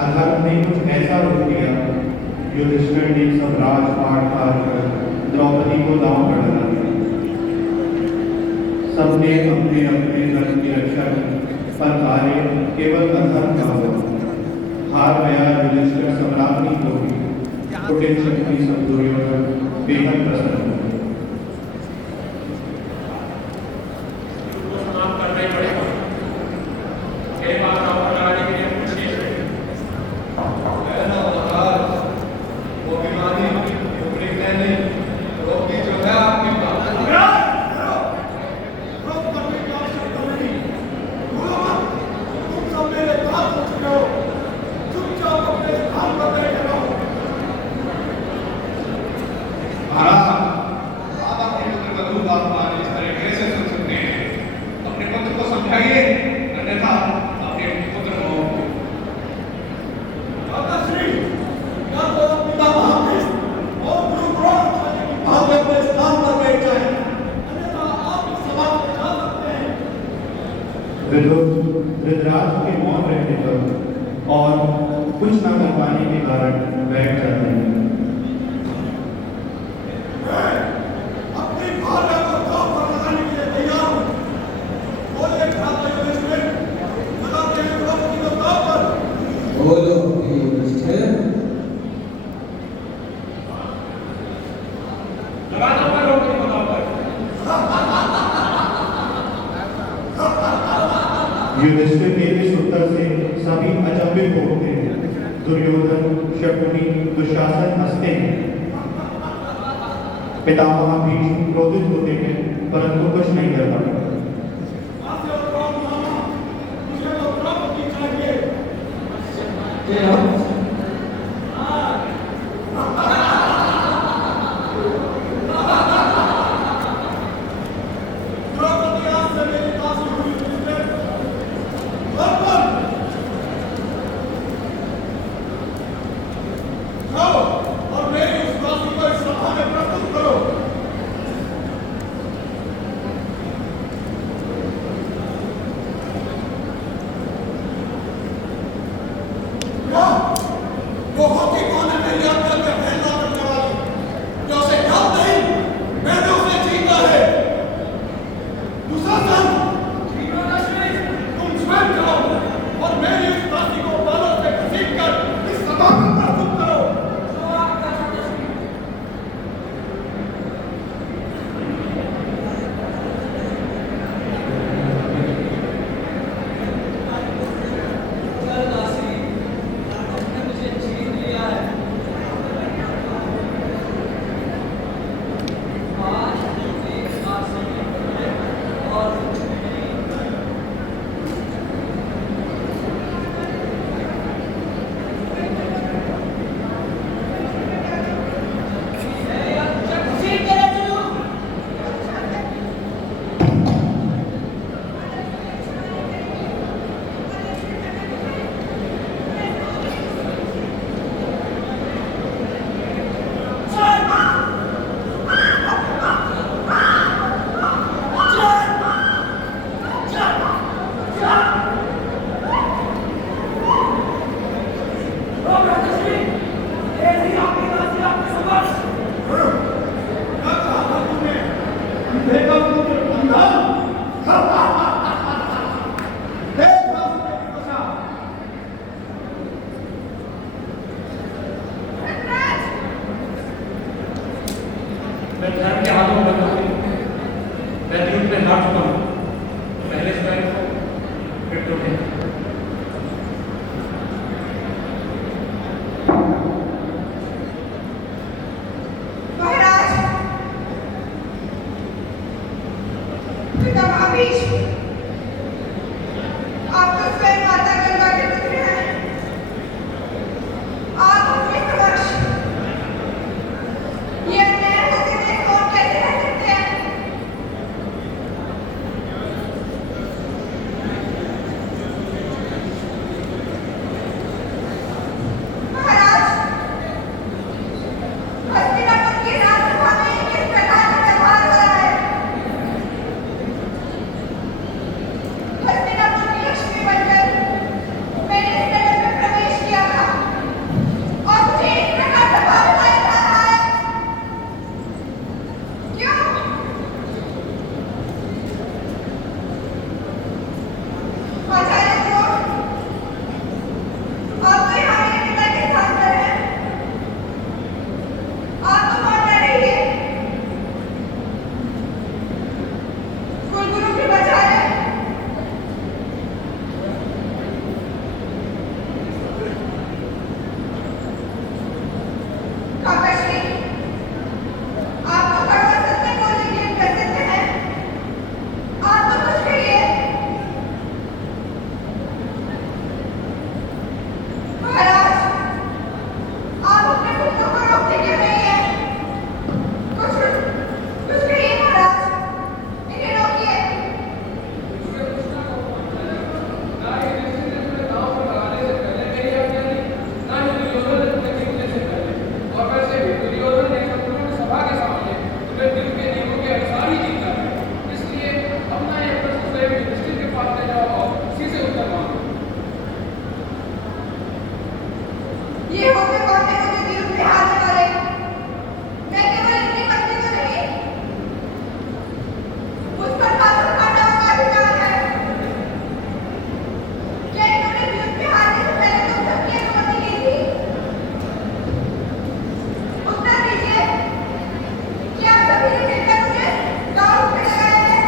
अधर्म ने कुछ ऐसा रूप लिया, युधिष्ठिर ने सब राजपाट हार कर द्रौपदी को दांव पर लगा दिया। सबने अपने अपने धर्म की रक्षा की, पर कार्य केवल अधर्म का हुआ। हार गया युधिष्ठिर सम्राज्ञी को भी, कुटिल शक्ति सब दुर्योधन बेहद प्रसन्न हुए। विद्राज के मौन रहने पर और कुछ न कर पाने के कारण बैठ जाते हैं। युधिष्ठिर के इस उत्तर से सभी अचंभित हो उठते हैं। दुर्योधन, शकुनी, दुशासन हंसते हैं। पितामह भीष्म क्रोधित होते हैं, परंतु कुछ नहीं कर पाते। ये होते कौन है मुझे विरुद्ध बिहारने वाले? मैं केवल इनकी पत्नी तो नहीं, मुझ पर कानून काटने का अधिकार है। क्या इन्होंने विरुद्ध बिहारने से पहले तुम सबकी अनुमति ली थी? उत्तर दीजिए, क्या आप सभी ने मिलकर मुझे दांव पे लगाया है?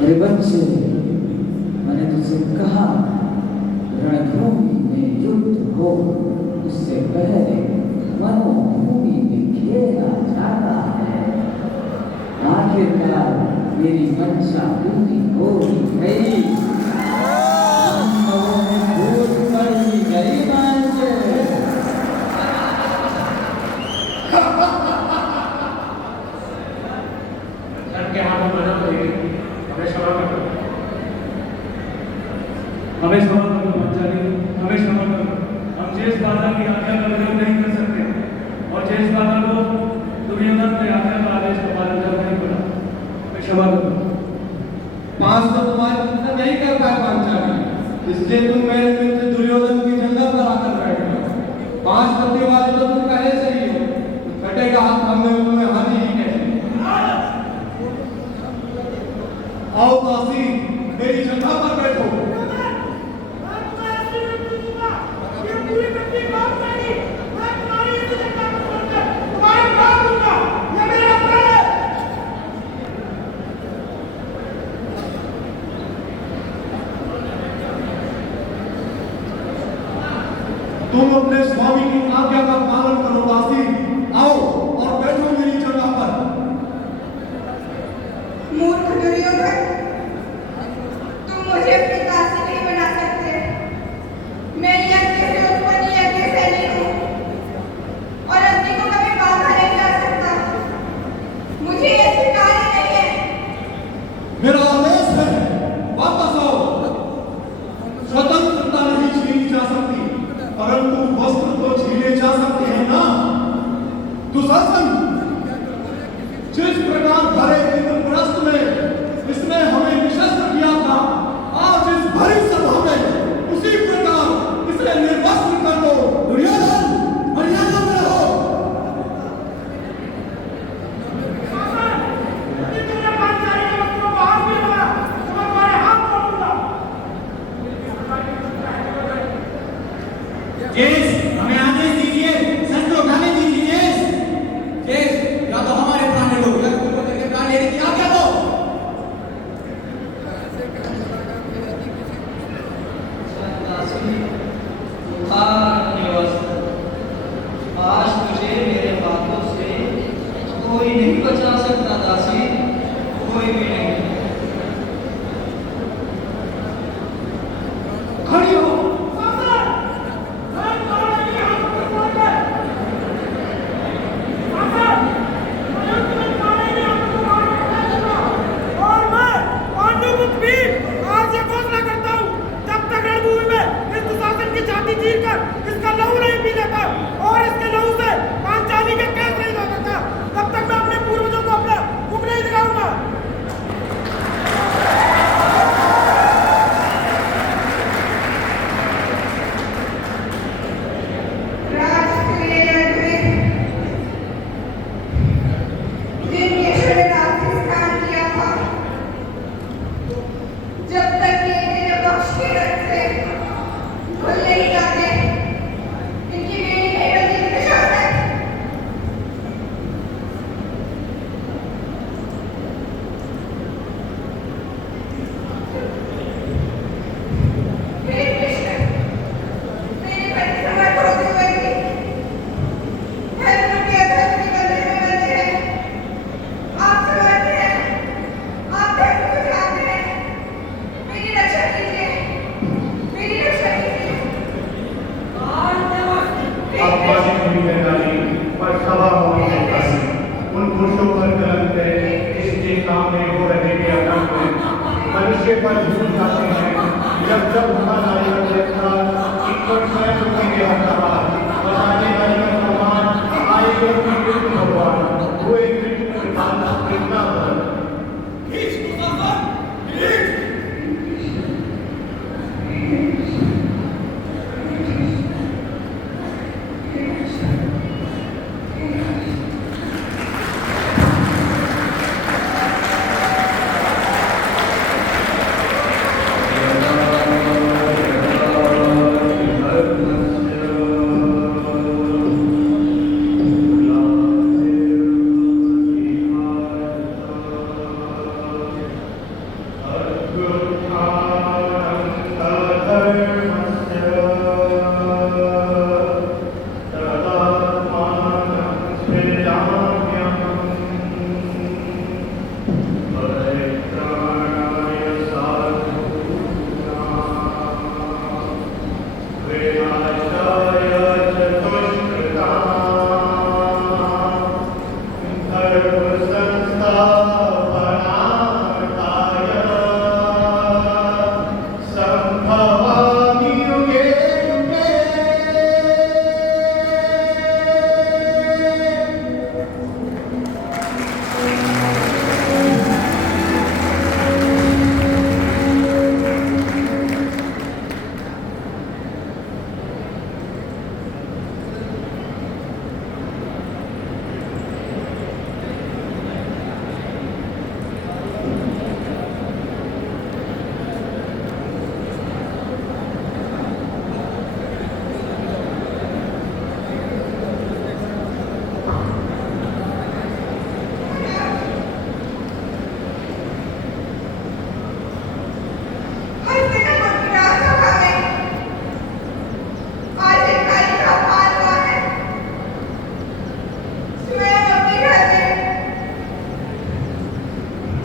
मेरे बच्चे, मैंने तुझसे कहा रणभूमि में युद्ध हो उससे पहले मनोभूमि में खेला जाता है। आखिरकार मेरी मंशा पूरी हो ही गई। हम लोगों में भूत पड़ ही गई मांझे। के हाथों में मदद देगी, हमें क्षमा कर दो, हमें क्षमा कर दो पंचाली, हमें क्षमा कर दो। हम जेस बाधा की आज्ञा का विरोध नहीं कर सकते और जेस बाधा को दुर्योधन ने आज्ञा का आदेश का पालन करना नहीं पड़ा। हमें क्षमा कर दो। पांच तो तुम्हारी मदद नहीं कर पाए पांचाली, इसलिए तुम मेरे मित्र दुर्योधन की जंगल पर आकर बैठ गए। पांच पत्ती वाले तो तुम पहले से ही हो, फटेगा हाथ हमने तुम्हें हानि ही कैसे। आओ काशी, मेरी जगह पर बैठो। तुम अपने स्वामी की आज्ञा का पालन करो काशी। आओ और बैठो मेरी जगह पर। मूर्ख दुर्योधन, तुम मुझे अपनी दासी नहीं बना सकते। मैं यज्ञ से उत्पन्न यज्ञ शैली हूँ और अग्नि को कभी बाधा नहीं जा सकता। मुझे ये स्वीकार्य नहीं है। मेरा आदेश है, वापस आओ। स्वतंत्रता नहीं छीनी जा सकती, परंतु वस्त्र तो छीने जा सकते हैं ना। दुशासन, जिस प्रकार भरे इंद्रप्रस्थ में इसने हमें निशस्त्र किया था, आज इस भरी सभा में उसी प्रकार इसे निर्वस्त्र कर दो। दुर्योधन, मर्यादा में रहो। जेस, हमें आदेश दीजिए, शस्त्र उठाने दीजिए। जेस, या तो हमारे प्राण लो या दुर्योधन के प्राण लेने की आज्ञा दो। आज तुझे मेरे बातों से कोई नहीं बचा सकता दासी, कोई भी नहीं। खड़ी हो। इसका लहू नहीं पी लेता और इसके लहू से पांचाली के केस नहीं ला सकता, तब तक मैं अपने पूर्वजों को अपना मुख नहीं दिखाऊंगा। राष्ट्रीय यज्ञ में जिनके शरीरार्थ स्नान किया था, जब तक ये मेरे वक्ष के रक्त से धुल नहीं जाते, इनकी मेरी भेड़ों की निशान है। हे कृष्ण, मेरी पत्नी समर्थ होते हुए भी धर्म के अधर्म के बंधे में बंधे हैं। आप समर्थ हैं, आप धर्म को जानते हैं। मेरी रक्षा कीजिए, मेरी रक्षा कीजिए। अब बाजी हुई है नारी, पर सभा होनी है काशी। उन पुरुषों पर कलंक है, इसके सामने हो रहे के अकंप हैं। मनुष्य पर झूठ जाते हैं, जब जब हमारा नारी देखा, ईश्वर स्वयं उनके हकदार, बताने वाले का प्रमाण आए कि कृष्ण भगवान हुए कृष्ण कृपाल कृष्णा पर। खींच, दुशासन।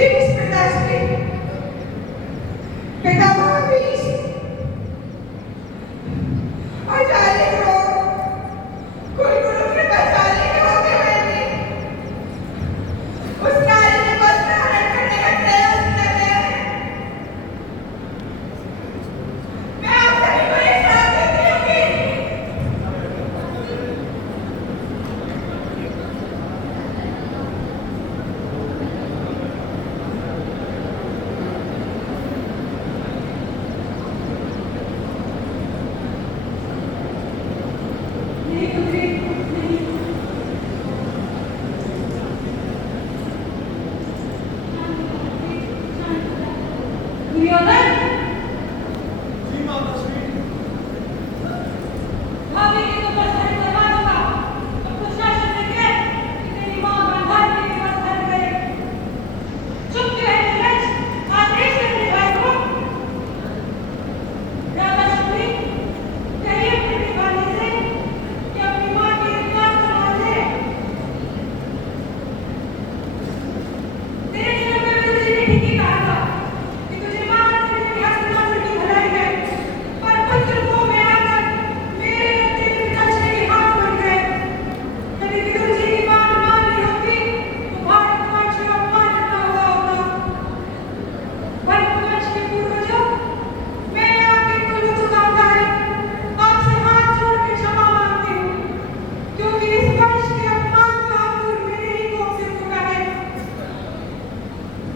जिस पिताश्री पितामह भीष और 40 लोग कुलगुरु कृपाचार्य के होते हुए भी उस नारी के पद धारण करने का प्रयास कर रहे हैं। मैं आप सभी को ये श्राप देती हूँ कि जी माता श्री।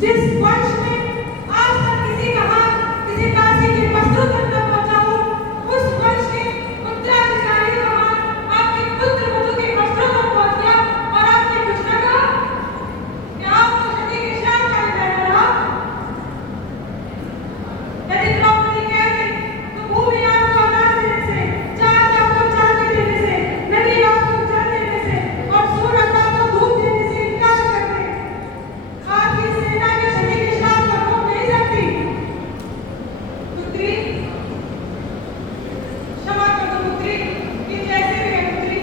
जिस वर्ष में आज तक किसी का हाथ किसी दासी के वस्त्रों तक न पहुंचा हो, उस वर्ष के उत्तराधिकारी का हाथ आपके पुत्र वधू के वस्त्रों तक पहुंच गया और आपने कुछ न कहा। क्या आप तो सती के श्राप का निर्णय रहा? यदि द्रौपदी कहती तो भूमि आपको अनाज देने से, चांद आपको चांदी देने से, नदी आपको जल देने से और सूरज आपको धूप देने से इनकार करते। आपकी सेना के सभी के श्राप को रोक नहीं सकती। पुत्री, क्षमा कर दो पुत्री, ये जैसे भी है पुत्री,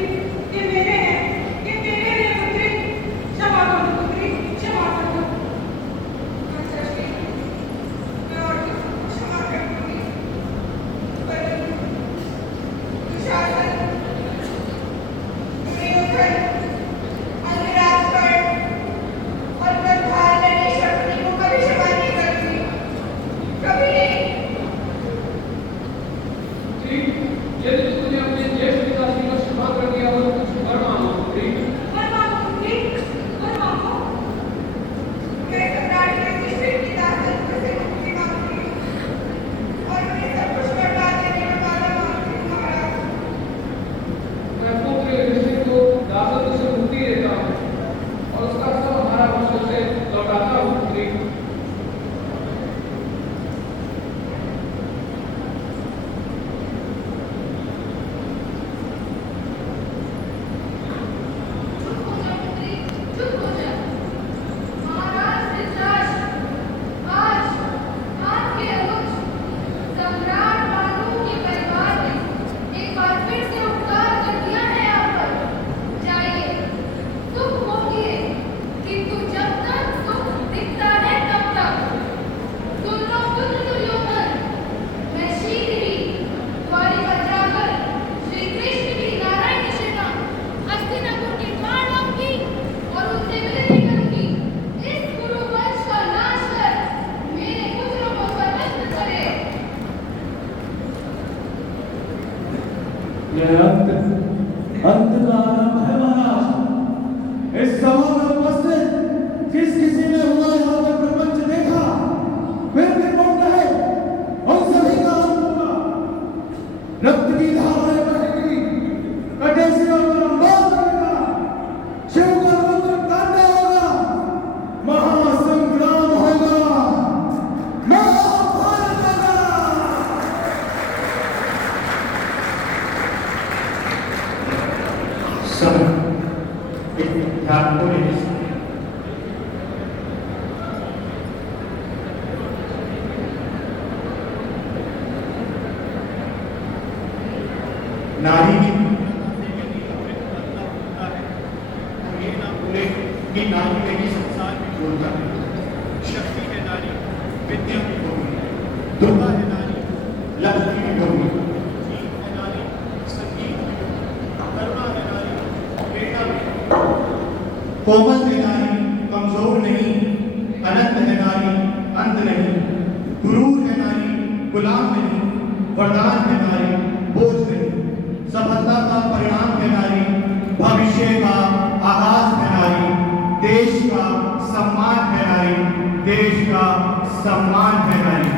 ये मेरे हैं, ये तेरे लिए पुत्री, क्षमा कर दो पुत्री, क्षमा कर दो। अच्छा श्री, मैं और क्षमा कर दूंगी, पर दुशासन, दुर्योधन, अंगराज और गंधार ने शकुनी को कभी क्षमा नहीं करती, कभी नहीं। यदि तुमने अपने ज्येष्ठ पिताश्री को क्षमा कर दिया हो तो कुछ वर मांगो पुत्री। वर मांगो पुत्री, वर मांगो। मैं सम्राट युधिष्ठिर की दासत्व से मुक्ति मांगती हूँ और उन्हें सब कुछ लौटा देने का वादा मांगती हूँ महाराज। मैं पुत्र युधिष्ठिर को दासत्व से मुक्ति देता हूँ और उसका सब हमारा वंश से लौटाता हूँ पुत्री। चुप हो जा पुत्री, चुप हो जा। महाराज धृतराष्ट्र, आज आपके अनुज सम्राट भानु के परिवार ने एक बार फिर से उपकार कर दिया है आप पर। जाइए, सुख भोगिए, किंतु जब तक सुख दिखता है तब तक। सुन लो पुत्र दुर्योधन, मैं शीघ्र ही द्वारिका जाकर श्री कृष्ण की नारायण की सेना हस्तिनापुर के द्वार लाऊंगी और उनसे विनती करूंगी, इस कुरु वंश का नाश कर मेरे पुत्रों को स्वतंत्र करे। यह अंत का आरंभ है महाराज। इस सभा में उपस्थित किसी ने हुआ यहाँ पे प्रपंच देखा, फिर भी कौन रहे, उन सभी का अंत होगा। रक्त की धाराएं बहेगी, कटे सिरों पर अंबार लगेगा, शिव का रुद्र तांडव होगा, महासंग्राम होगा, महाभारत होगा। सब एक ध्यान को लेने से नारी की ये ना भूले कि नारी में ही संसार में जोड़ता है। विद्या की भूमि, दुर्गा है नारी, लक्ष्मी की भूमि, जीत है नारी, संगीत की भूमि, करुणा है नारी, प्रेरणा की, कोमल है नारी, कमजोर नहीं, अनंत है नारी, अंत नहीं, गुरूर है नारी, गुलाम नहीं, वरदान है नारी, बोझ नहीं, सफलता का परिणाम है नारी, भविष्य का आगाज है नारी, देश का सम्मान है नारी, देश का सम्मान है नारी।